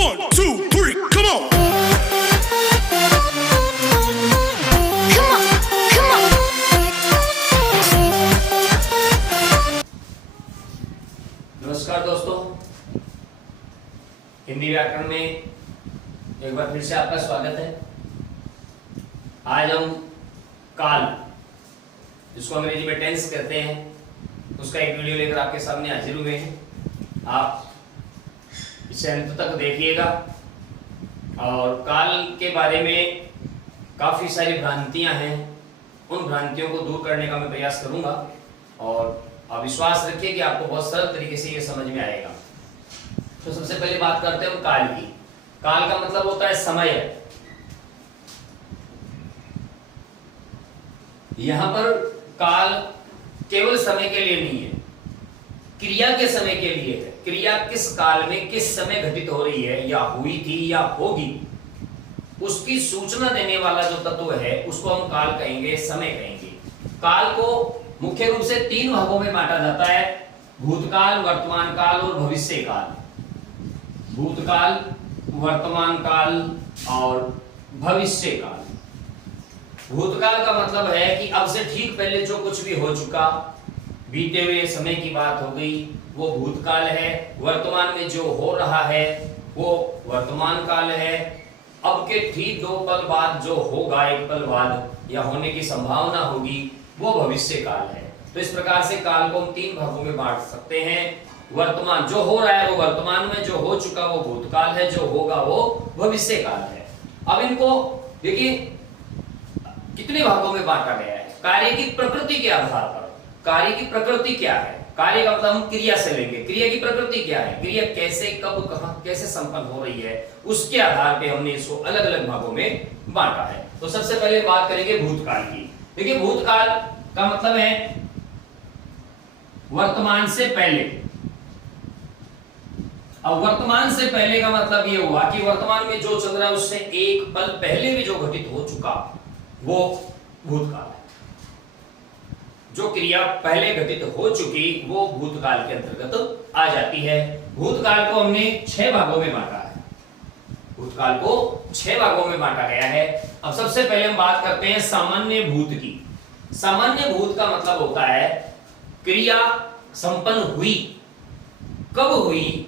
1, 2, 3, come on! Come on, come on. नमस्कार दोस्तों, हिंदी व्याकरण में एक बार फिर से आपका स्वागत है। आज हम काल, जिसको अंग्रेजी में टेंस कहते हैं, उसका एक वीडियो लेकर आपके सामने हाजिर हुए हैं। आप इसे अंत तक देखिएगा और काल के बारे में काफ़ी सारी भ्रांतियां हैं, उन भ्रांतियों को दूर करने का मैं प्रयास करूंगा और आप विश्वास रखिए कि आपको बहुत सरल तरीके से ये समझ में आएगा। तो सबसे पहले बात करते हैं हम काल की। काल का मतलब होता है समय। यहां पर काल केवल समय के लिए नहीं है, क्रिया के समय के लिए है। क्रिया किस काल में किस समय घटित हो रही है, या हुई थी या होगी, उसकी सूचना देने वाला जो तत्व है उसको हम काल कहेंगे, समय कहेंगे। काल को मुख्य रूप से तीन भागों में बांटा जाता है: भूतकाल, वर्तमान काल और भविष्य काल। भूतकाल, वर्तमान काल और भविष्य काल। भूतकाल का मतलब है कि अब से ठीक पहले जो कुछ भी हो चुका, बीते हुए समय की बात हो गई, वो भूतकाल है। वर्तमान में जो हो रहा है वो वर्तमान काल है। अब के ठीक 2 पल बाद जो होगा, 1 पल बाद या होने की संभावना होगी, वो भविष्य काल है। तो इस प्रकार से काल को हम 3 भागों में बांट सकते हैं। वर्तमान, जो हो रहा है वो वर्तमान में, जो हो चुका वो भूतकाल है, जो होगा वो भविष्य काल है। अब इनको देखिए कितने भागों में बांटा गया है कार्य की प्रकृति के आधार पर। कार्य की प्रकृति क्या है? कार्य का मतलब हम क्रिया से लेंगे। क्रिया की प्रकृति क्या है? क्रिया कैसे, कब, कहां, कैसे संपन्न हो रही है, उसके आधार पे हमने इसको अलग अलग भागों में बांटा है। तो सबसे पहले बात करेंगे भूतकाल की। देखिए, भूतकाल का मतलब है वर्तमान से पहले। अब वर्तमान से पहले का मतलब यह हुआ कि वर्तमान में जो चल रहा है उससे 1 पल पहले भी जो घटित हो चुका वो भूतकाल है। जो क्रिया पहले घटित हो चुकी वो भूतकाल के अंतर्गत आ जाती है। भूतकाल को हमने 6 भागों में बांटा है। भूतकाल को 6 भागों में बांटा गया है। अब सबसे पहले हम बात करते हैं सामान्य भूत की। सामान्य भूत का मतलब होता है क्रिया संपन्न हुई, कब हुई,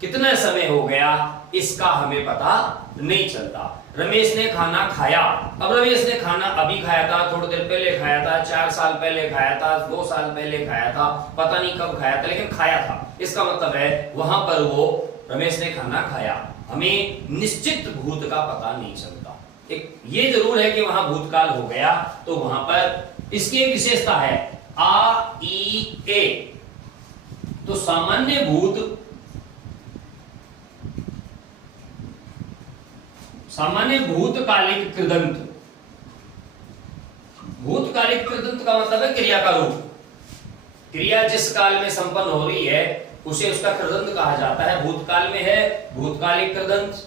कितना समय हो गया, इसका हमें पता नहीं चलता। रमेश ने खाना खाया। अब रमेश ने खाना अभी खाया था, थोड़ी देर पहले खाया था, 4 साल पहले खाया था, 2 साल पहले खाया था, पता नहीं कब खाया था, लेकिन खाया था। इसका मतलब है वहां पर वो रमेश ने खाना खाया। हमें निश्चित भूत का पता नहीं चलता। एक ये जरूर है कि वहां भूतकाल हो गया, तो वहां पर इसकी एक विशेषता है आ ई ए। तो सामान्य भूत, सामान्य भूतकालिक कृदंत। भूतकालिक कृदंत का मतलब है क्रिया का रूप। क्रिया जिस काल में संपन्न हो रही है उसे उसका कृदंत कहा जाता है। भूतकाल में है भूतकालिक कृदंत,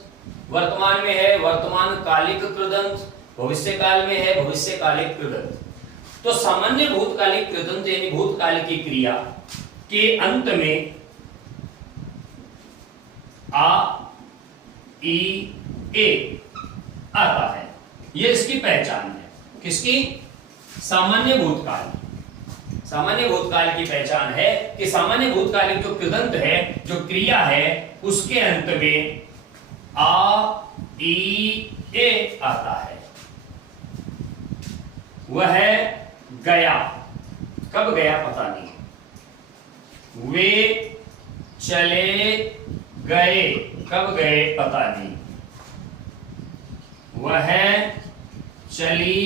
वर्तमान में है वर्तमान कालिक कृदंत, भविष्य काल में है भविष्यकालिक कृदंत। तो सामान्य भूतकालिक कृदंत यानी भूतकाल की क्रिया के अंत में आ ई ए आता है। यह इसकी पहचान है। किसकी? सामान्य भूतकाल। सामान्य भूतकाल की पहचान है कि सामान्य भूतकालिक जो कृदंत है, जो क्रिया है, उसके अंत में आ ई ए आता है। वह गया, कब गया पता नहीं। वे चले गए, कब गए पता नहीं। वह चली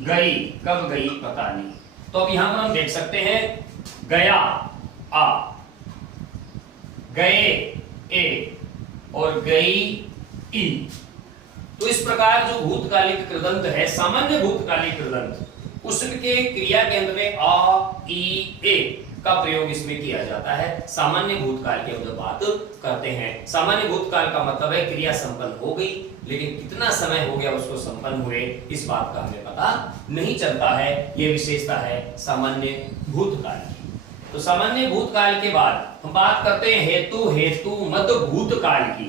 गई, कब गई पता नहीं। तो अब यहां पर हम देख सकते हैं गया आ, गए ए और गई ई। तो इस प्रकार जो भूतकालिक कृदंत है, सामान्य भूतकालिक कृदंत, उसके क्रिया के अंत में आ ई ए का प्रयोग इसमें किया जाता है। सामान्य भूतकाल की हम जब बात करते हैं, सामान्य भूतकाल का मतलब है क्रिया संपन्न हो गई, लेकिन कितना समय हो गया उसको संपन्न हुए इस बात का हमें पता नहीं चलता है। यह विशेषता है सामान्य भूतकाल की। तो सामान्य भूतकाल के बाद हम बात करते हैं हेतु मद भूतकाल की।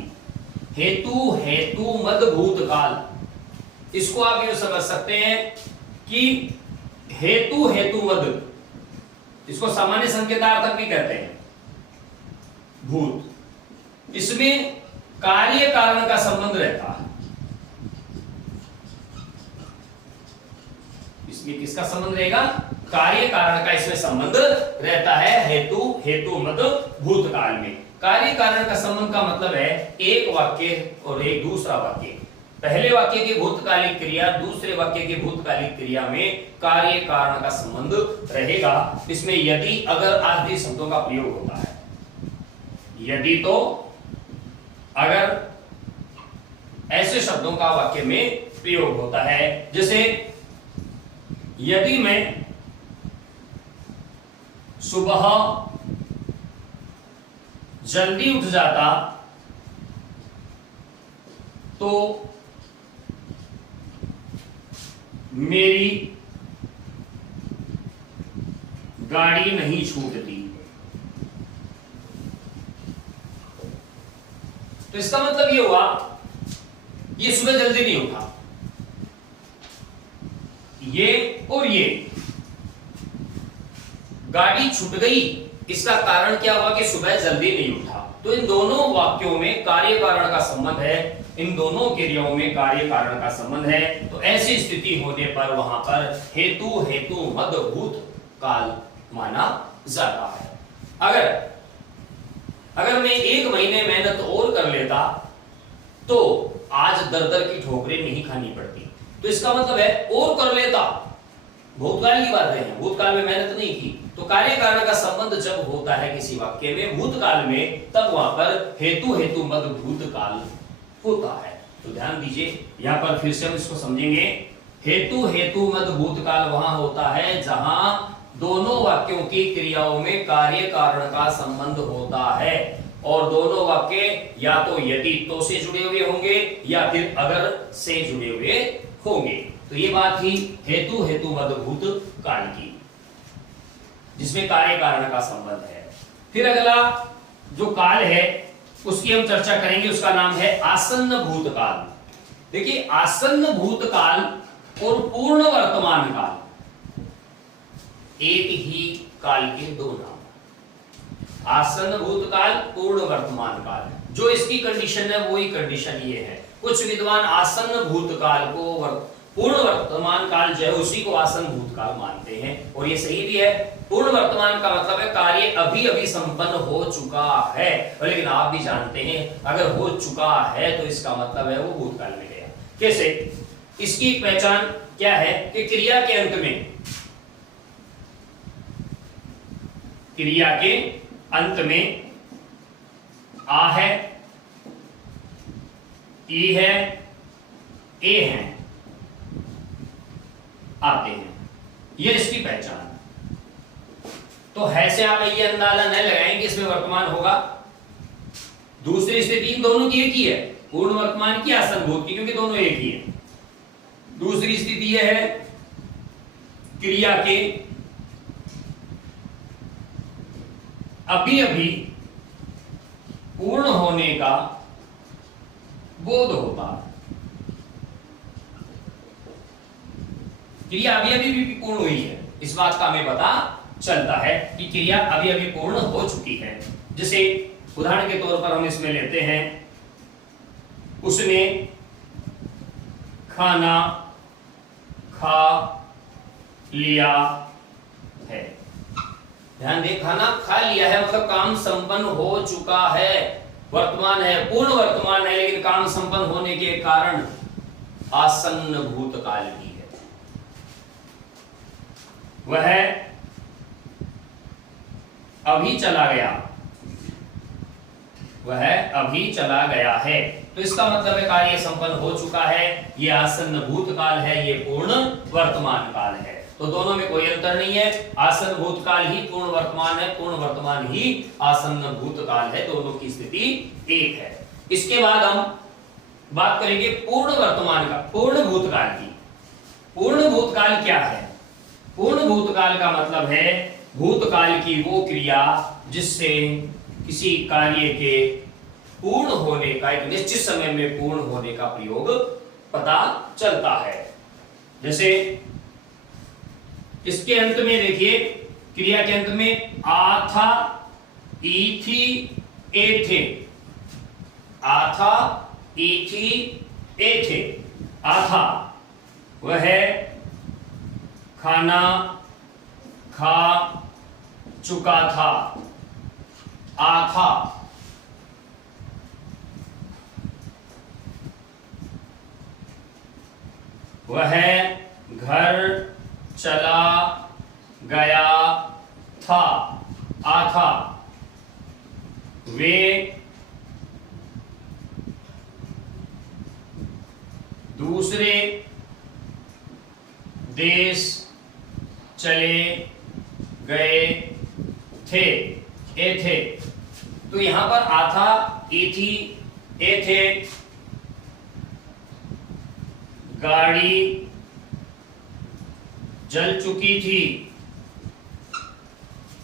हेतु हेतु मद भूतकाल, इसको आप यूं समझ सकते हैं कि हेतु हेतु मद, इसको सामान्य संकेतार्थक भी कहते हैं भूत, इसमें कार्य कारण का संबंध रहता है। इसमें किसका संबंध रहेगा? कार्य कारण का इसमें संबंध रहता है हेतु हेतु मद भूतकाल में। कार्य कारण का संबंध का मतलब है एक वाक्य और एक दूसरा वाक्य, पहले वाक्य की भूतकालिक क्रिया दूसरे वाक्य की भूतकालिक क्रिया में कार्य कारण का संबंध रहेगा। इसमें यदि अगर आदि शब्दों का प्रयोग होता है, यदि तो अगर ऐसे शब्दों का वाक्य में प्रयोग होता है, जैसे यदि मैं सुबह जल्दी उठ जाता तो मेरी गाड़ी नहीं छूटती, तो इसका मतलब ये हुआ ये सुबह जल्दी नहीं उठा, ये और ये गाड़ी छूट गई, इसका कारण क्या हुआ कि सुबह जल्दी नहीं उठा। तो इन दोनों वाक्यों में कार्य कारण का संबंध है, इन दोनों क्रियाओं में कार्य कारण का संबंध है। तो ऐसी स्थिति होने पर वहां पर हेतु हेतु मद भूत काल माना जाता है। अगर मैं 1 महीने मेहनत और कर लेता तो आज दर दर की ठोकरें नहीं खानी पड़ती। तो इसका मतलब है और कर लेता, भूतकाल की बातें हैं, भूतकाल में मेहनत नहीं की। तो कार्य कारण का संबंध जब होता है किसी वाक्य में भूतकाल में, तब वहां पर हेतु हेतु मद भूतकाल होता है। तो ध्यान दीजिए, यहां पर फिर से हम इसको समझेंगे। हेतु हेतु मद भूतकाल वहां होता है जहां दोनों वाक्यों की क्रियाओं में कार्य कारण का संबंध होता है, और दोनों वाक्य या तो यदि तो से जुड़े हुए होंगे या फिर अगर से जुड़े हुए होंगे। तो ये बात थी हेतु हेतु मद भूतकाल की, जिसमें कार्य कारण का संबंध है। फिर अगला जो काल है उसकी हम चर्चा करेंगे, उसका नाम है आसन्न भूतकाल। देखिए, आसन्न भूतकाल और पूर्ण वर्तमान काल एक ही काल के दो नाम। आसन्न भूतकाल, पूर्ण वर्तमान काल, जो इसकी कंडीशन है वही कंडीशन ये है। कुछ विद्वान आसन्न भूतकाल को पूर्ण वर्तमान काल जो है उसी को आसन्न भूतकाल मानते हैं, और ये सही भी है। पूर्ण वर्तमान का मतलब है कार्य अभी अभी संपन्न हो चुका है, लेकिन आप भी जानते हैं अगर हो चुका है तो इसका मतलब है वो भूतकाल में गया। कैसे? इसकी पहचान क्या है कि क्रिया के अंत में, क्रिया के अंत में आ है, ई है, ए है, आते हैं, ये इसकी पहचान। तो है से आप ये अंदाजा नहीं लगाएंगे इसमें वर्तमान होगा। दूसरी स्थिति दोनों की एक ही है, पूर्ण वर्तमान की आसन्न भूत की, क्योंकि दोनों एक ही है। दूसरी स्थिति यह है क्रिया के अभी अभी पूर्ण होने का बोध होता है। क्रिया अभी अभी भी पूर्ण हुई है, इस बात का हमें पता चलता है कि क्रिया अभी अभी पूर्ण हो चुकी है। जैसे उदाहरण के तौर पर हम इसमें लेते हैं, उसने खाना खा लिया है। ध्यान दें, खाना खा लिया है मतलब काम संपन्न हो चुका है, वर्तमान है, पूर्ण वर्तमान है, लेकिन काम संपन्न होने के कारण आसन्न भूतकाल भी है। वह अभी चला गया, वह अभी चला गया है। तो इसका मतलब है कार्य संपन्न हो चुका है, ये आसन्न भूतकाल है, ये पूर्ण वर्तमान काल है। तो दोनों में कोई अंतर नहीं है, आसन्न भूतकाल ही पूर्ण वर्तमान है, पूर्ण वर्तमान ही आसन्न भूतकाल है, दोनों की स्थिति एक है। इसके बाद हम बात करेंगे पूर्ण वर्तमान का, पूर्ण भूतकाल की। पूर्ण भूतकाल क्या है? पूर्ण भूतकाल का मतलब है भूतकाल की वो क्रिया जिससे किसी कार्य के पूर्ण होने का, एक निश्चित समय में पूर्ण होने का प्रयोग पता चलता है। जैसे इसके अंत में देखिए, क्रिया के अंत में आ था, ई थी, ए थे, आ था, ई थी, ए थे। आ था वह खाना खा चुका था, आ था। वह घर चला गया था, आ था। वे दूसरे देश चले गए थे, ए थे। तो यहां पर आ था, ई थी, ए थे, गाड़ी जल चुकी थी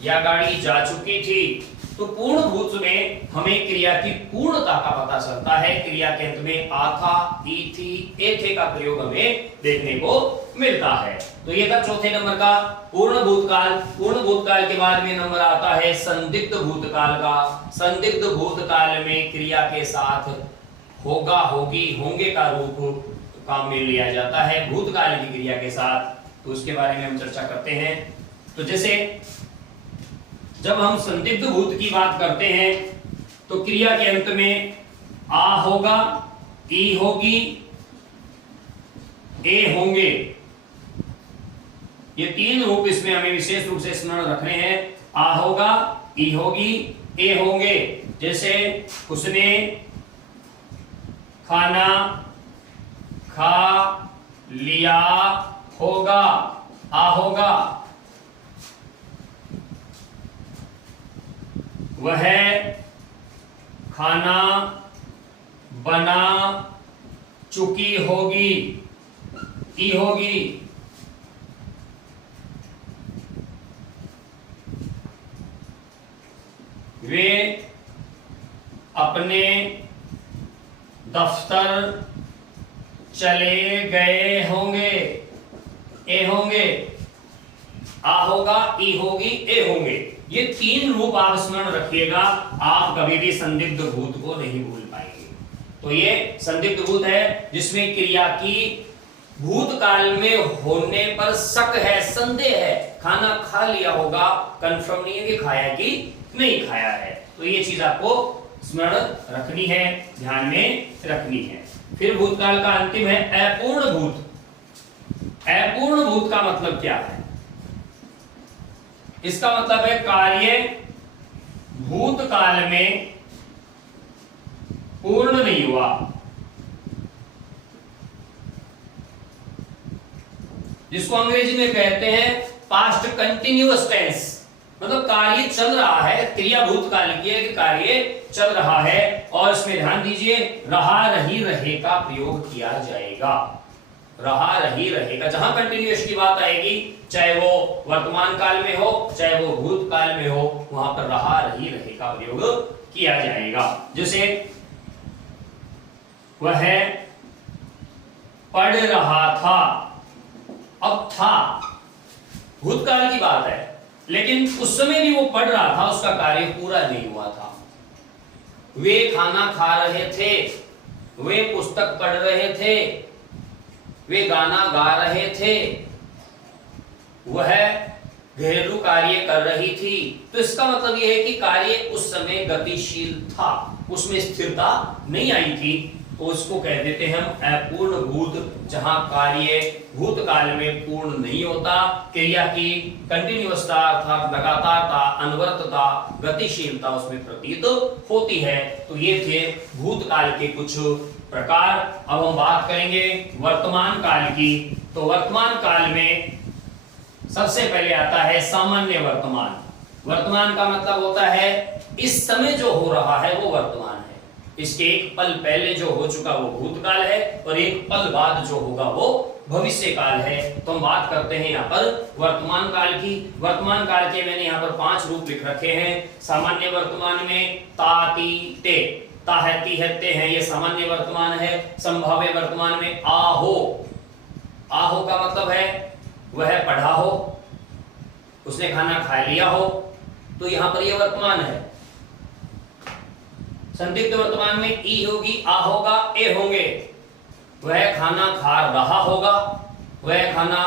या गाड़ी जा चुकी थी। तो पूर्ण भूत में हमें क्रिया की पूर्णता का पता चलता है। क्रिया के अंत में आ था, ई थी, ए थे का प्रयोग हमें देखने को मिलता है। तो ये था चौथे नंबर का पूर्ण भूतकाल। पूर्ण भूतकाल के बाद में नंबर आता है संदिग्ध भूतकाल का। संदिग्ध भूतकाल में क्रिया के साथ होगा, होगी, होंगे का रूप काम में लिया जाता है भूतकाल की क्रिया के साथ। तो उसके बारे में हम चर्चा करते हैं। तो जैसे जब हम संदिग्ध भूत की बात करते हैं तो क्रिया के अंत में आ होगा, ई होगी, ए होंगे। ये तीन रूप इसमें हमें विशेष रूप से स्मरण रखने हैं। आ होगा, ई होगी, ए होंगे। जैसे उसने खाना खा लिया होगा, आ होगा। वह खाना बना चुकी होगी, ई होगी। वे अपने दफ्तर चले गए होंगे, ए होंगे। आ होगा, ई होगी, ए होंगे। ये तीन रूप आप स्मरण रखिएगा, आप कभी भी संदिग्ध भूत को नहीं भूल पाएंगे। तो ये संदिग्ध भूत है जिसमें क्रिया की भूतकाल में होने पर शक है, संदेह है। खाना खा लिया होगा, कंफर्म नहीं है कि खाया कि नहीं खाया है। तो ये चीज आपको स्मरण रखनी है, ध्यान में रखनी है। फिर भूतकाल का अंतिम है अपूर्ण भूत। अपूर्ण भूत का मतलब क्या है? इसका मतलब है कार्य भूतकाल में पूर्ण नहीं हुआ, जिसको अंग्रेजी में कहते हैं पास्ट कंटिन्यूअस टेंस। मतलब कार्य चल रहा है, क्रिया भूतकाल की है कि कार्य चल रहा है। और इसमें ध्यान दीजिए, रहा रही रहे का प्रयोग किया जाएगा। रहा रही रहेगा, जहां कंटिन्यूअस की बात आएगी, चाहे वो वर्तमान काल में हो चाहे वो भूतकाल में हो, वहां पर रहा रही रहे का प्रयोग किया जाएगा। जैसे वह पढ़ रहा था, अब था भूतकाल की बात है, लेकिन उस समय भी वो पढ़ रहा था, उसका कार्य पूरा नहीं हुआ था। वे खाना खा रहे थे, वे पुस्तक पढ़ रहे थे, वे गाना गा रहे थे, वह घरेलू कार्य कर रही थी। तो इसका मतलब यह है कि कार्य उस समय गतिशील था, उसमें स्थिरता नहीं आई थी। तो उसको कह देते हैं हम अपूर्ण भूत, जहां कार्य भूतकाल में पूर्ण नहीं होता, क्रिया की कंटिन्यूअसता अर्थात लगातारता, अनवरतता, गतिशीलता उसमें प्रतीत होती है। तो ये थे भूतकाल के कुछ प्रकार। अब हम बात करेंगे वर्तमान काल की। तो वर्तमान काल में सबसे पहले आता है सामान्य वर्तमान। वर्तमान का मतलब होता है इस समय जो हो रहा है वो वर्तमान है। इसके एक पल पहले जो हो चुका वो भूतकाल है और एक पल बाद जो होगा वो भविष्य काल है। तो हम बात करते हैं यहाँ पर वर्तमान काल की। वर्तमान काल के मैंने यहाँ पर 5 रूप लिख रखे हैं। सामान्य वर्तमान में ता, ती, ते। ता है, ती है, ते है, ये सामान्य वर्तमान है। संभाव्य वर्तमान में आहो, आहो का मतलब है वह पढ़ा हो, उसने खाना खा लिया हो, तो यहां पर यह वर्तमान है। संदिग्ध वर्तमान में ई होगी, आ होगा, ए होंगे। वह खाना खा रहा होगा, वह खाना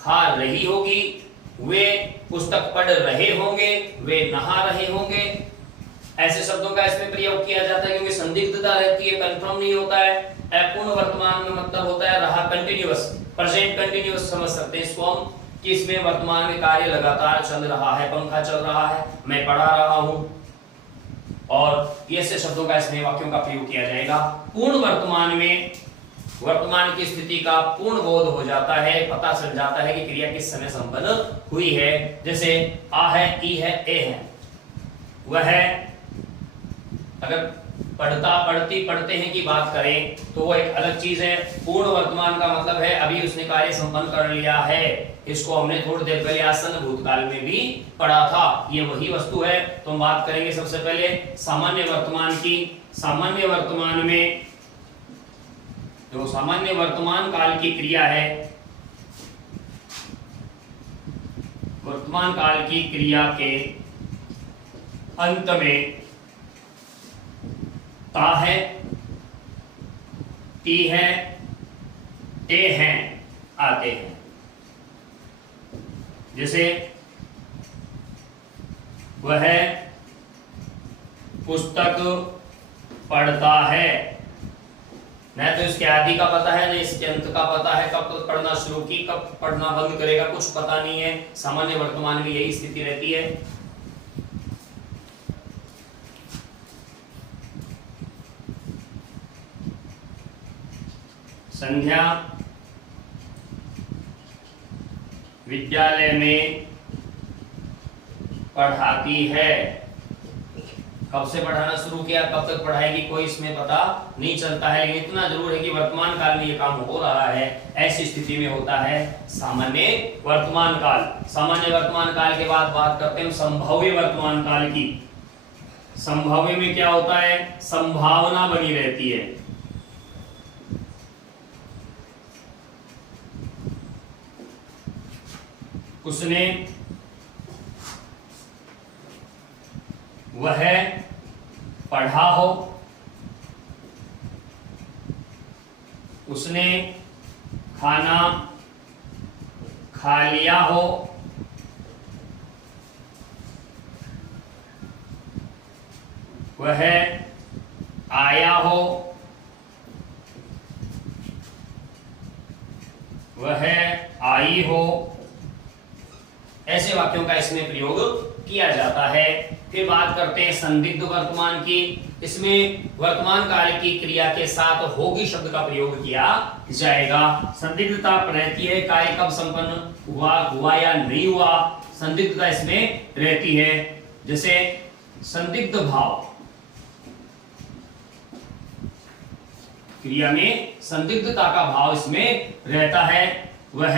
खा रही होगी, वे पुस्तक पढ़ रहे होंगे, वे नहा रहे होंगे। ऐसे शब्दों का इसमें प्रयोग किया जाता है क्योंकि संदिग्धता रहती है, कंफर्म नहीं होता है। अपूर्ण वर्तमान में मतलब होता है रहा, कंटिन्यूअस, प्रेजेंट कंटिन्यूअस समझ सकते हैं इसको हम, कि इसमें वर्तमान में कार्य लगातार चल रहा है, पंखा चल रहा है, मैं पढ़ा रहा हूं, और ये ऐसे शब्दों का इसमें वाक्यों का प्रयोग किया जाएगा। पूर्ण वर्तमान में वर्तमान की स्थिति का पूर्ण बोध हो जाता है, पता चल जाता है कि क्रिया किस समय संपन्न हुई है। जैसे आ है, ई है, ए है। वह अगर पढ़ता, पढ़ती, पढ़ते हैं की बात करें तो वो एक अलग चीज है। पूर्ण वर्तमान का मतलब है अभी उसने कार्य संपन्न कर लिया है। इसको हमने थोड़ी देर पहले आसन्न भूतकाल में भी पढ़ा था, ये वही वस्तु है। तो हम बात करेंगे सबसे पहले सामान्य वर्तमान की। सामान्य वर्तमान में जो सामान्य वर्तमान काल की क्रिया है, वर्तमान काल की क्रिया के अंत में ता है, ती है, ते हैं आते हैं। जैसे वह पुस्तक पढ़ता है, न तो इसके आदि का पता है, न इसके अंत का पता है, कब तक पढ़ना शुरू की, कब पढ़ना बंद करेगा, कुछ पता नहीं है। सामान्य वर्तमान में यही स्थिति रहती है। संध्या विद्यालय में पढ़ाती है। कब से पढ़ाना शुरू किया, कब तक पढ़ाएगी, कोई इसमें पता नहीं चलता है, लेकिन इतना जरूर है कि वर्तमान काल में ये काम हो रहा है। ऐसी स्थिति में होता है सामान्य वर्तमान काल। सामान्य वर्तमान काल के बाद बात करते हैं संभाव्य वर्तमान काल की। संभाव्य में क्या होता है, संभावना बनी रहती है। उसने, वह पढ़ा हो, उसने खाना खा लिया हो, वह आया हो, वह आई हो। ऐसे वाक्यों का इसमें प्रयोग किया जाता है। फिर बात करते हैं संदिग्ध वर्तमान की। इसमें वर्तमान काल की क्रिया के साथ होगी शब्द का प्रयोग किया जाएगा। संदिग्धता रहती है, कार्य कब संपन्न हुआ, हुआ या नहीं हुआ, संदिग्धता इसमें रहती है। जैसे संदिग्ध भाव, क्रिया में संदिग्धता का भाव इसमें रहता है। वह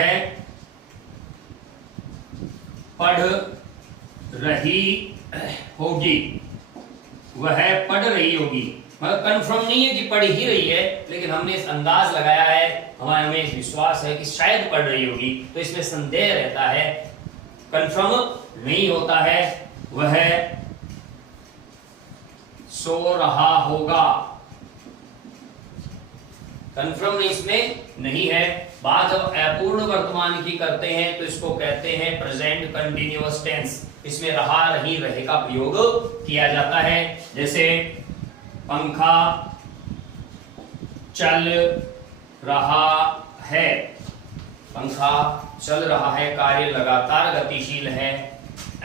पढ़ रही होगी, वह पढ़ रही होगी, मतलब कंफर्म नहीं है कि पढ़ ही रही है, लेकिन हमने इस अंदाज लगाया है, हमें विश्वास है कि शायद पढ़ रही होगी, तो इसमें संदेह रहता है, कंफर्म नहीं होता है। वह सो रहा होगा, कंफर्म इसमें नहीं है। बात जब अपूर्ण वर्तमान की करते हैं तो इसको कहते हैं प्रेजेंट कंटिन्यूअस टेंस। इसमें रहा, रही, रहे का प्रयोग किया जाता है। जैसे पंखा चल रहा है, पंखा चल रहा है, कार्य लगातार गतिशील है।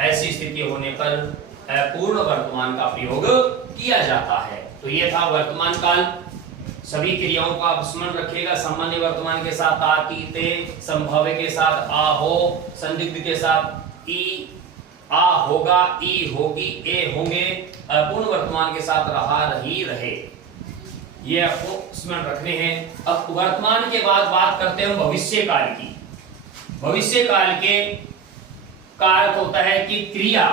ऐसी स्थिति होने पर अपूर्ण वर्तमान का प्रयोग किया जाता है। तो ये था वर्तमान काल। सभी क्रियाओं का आप स्मरण रखिएगा। सामान्य वर्तमान के साथ आ, ती, ते, संभाव्य के साथ आ, हो, संदिग्ध के साथ ई, आ होगा, ई होगी, ए होंगे, अपूर्ण वर्तमान के साथ रहा, रही, रहे, ये आपको स्मरण रखने हैं। अब वर्तमान के बाद बात करते हैं भविष्य काल की। भविष्य काल के का अर्थ होता है कि क्रिया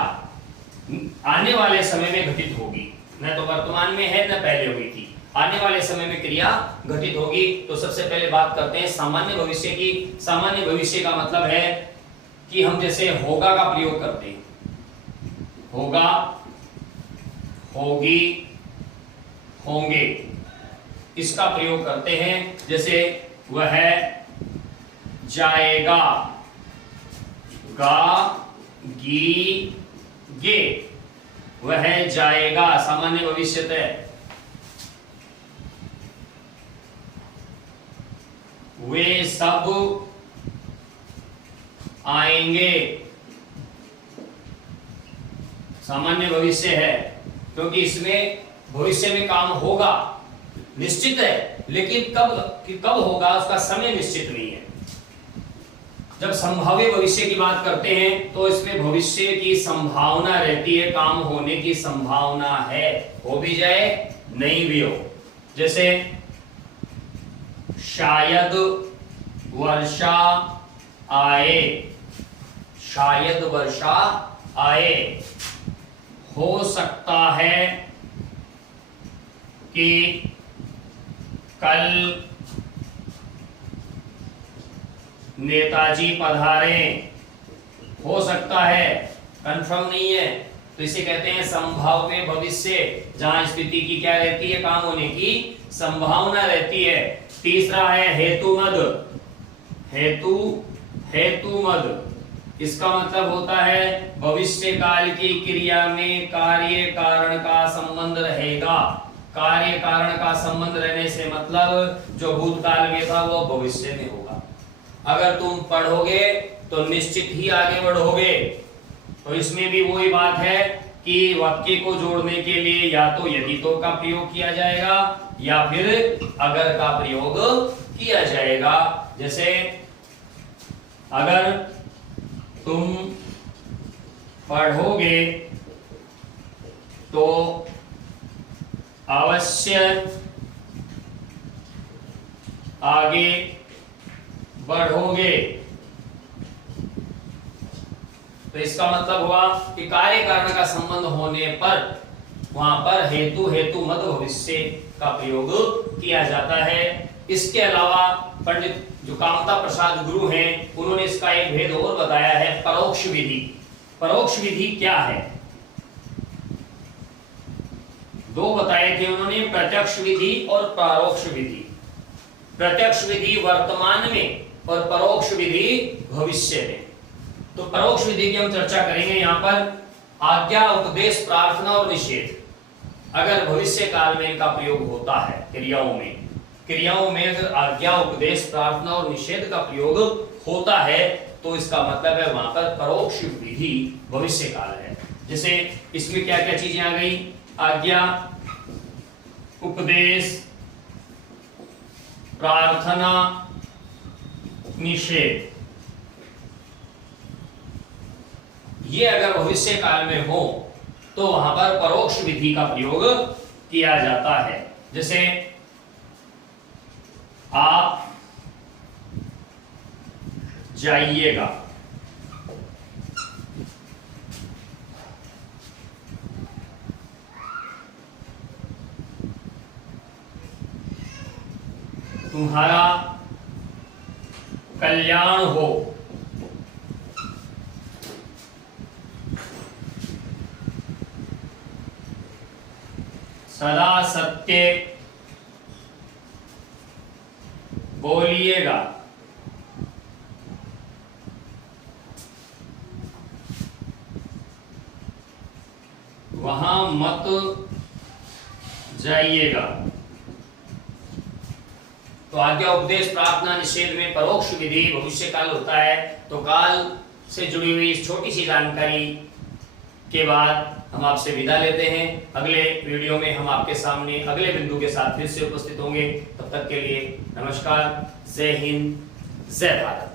आने वाले समय में घटित होगी, न तो वर्तमान में है न पहले हुई थी। आने वाले समय में क्रिया घटित होगी। तो सबसे पहले बात करते हैं सामान्य भविष्य की। सामान्य भविष्य का मतलब है कि हम जैसे होगा का प्रयोग करते हैं, होगा, होगी, होंगे, इसका प्रयोग करते हैं। जैसे वह जाएगा, गा, गी, गे, वह जाएगा सामान्य भविष्य है। वे सब आएंगे सामान्य भविष्य है, क्योंकि इसमें भविष्य में काम होगा निश्चित है, लेकिन कब होगा उसका समय निश्चित नहीं है। जब संभाव्य भविष्य की बात करते हैं तो इसमें भविष्य की संभावना रहती है, काम होने की संभावना है, हो भी जाए नहीं भी हो। जैसे शायद वर्षा आए, शायद वर्षा आए। हो सकता है कि कल नेताजी पधारें, हो सकता है, कंफर्म नहीं है, तो इसे कहते हैं संभाव्य भविष्य, जहां स्थिति की क्या रहती है, काम होने की संभावना रहती है। तीसरा है हेतुमद। हेतुमद इसका मतलब होता है भविष्य काल की क्रिया में कार्य कारण का संबंध रहेगा। कार्य कारण का संबंध रहने से मतलब जो भूतकाल में था वो भविष्य में होगा। अगर तुम पढ़ोगे तो निश्चित ही आगे बढ़ोगे। तो इसमें भी वही बात है कि वाक्य को जोड़ने के लिए या तो यदि तो का प्रयोग किया जाएगा या फिर अगर का प्रयोग किया जाएगा। जैसे अगर तुम पढ़ोगे तो अवश्य आगे बढ़ोगे। तो इसका मतलब हुआ कि कार्य कारण का संबंध होने पर वहां पर हेतु मद भविष्य का प्रयोग किया जाता है। इसके अलावा पंडित जो कामता प्रसाद गुरु हैं उन्होंने इसका एक भेद और बताया है, परोक्ष विधि। परोक्ष विधि क्या है? दो बताए थे उन्होंने, प्रत्यक्ष विधि और परोक्ष विधि। प्रत्यक्ष विधि वर्तमान में और परोक्ष विधि भविष्य में। तो परोक्ष विधि की हम चर्चा करेंगे यहाँ पर। आज्ञा, उपदेश, प्रार्थना और निषेध अगर भविष्य काल में इनका प्रयोग होता है क्रियाओं में अगर आज्ञा, उपदेश, प्रार्थना और निषेध का प्रयोग होता है तो इसका मतलब है वहां पर परोक्ष विधि भविष्य काल है। जैसे इसमें क्या क्या चीजें आ गई? आज्ञा, उपदेश, प्रार्थना, निषेध। ये अगर भविष्य काल में हो तो वहां पर परोक्ष विधि का प्रयोग किया जाता है। जैसे आप जाइएगा, तुम्हारा कल्याण हो, सदा सत्य बोलिएगा, वहां मत जाइएगा। तो आज्ञा, उपदेश, प्रार्थना, निषेध में परोक्ष विधि भविष्य काल होता है। तो काल से जुड़ी हुई इस छोटी सी जानकारी के बाद हम आपसे विदा लेते हैं। अगले वीडियो में हम आपके सामने अगले बिंदु के साथ फिर से उपस्थित होंगे। तब तक के लिए नमस्कार, जय हिंद, जय भारत।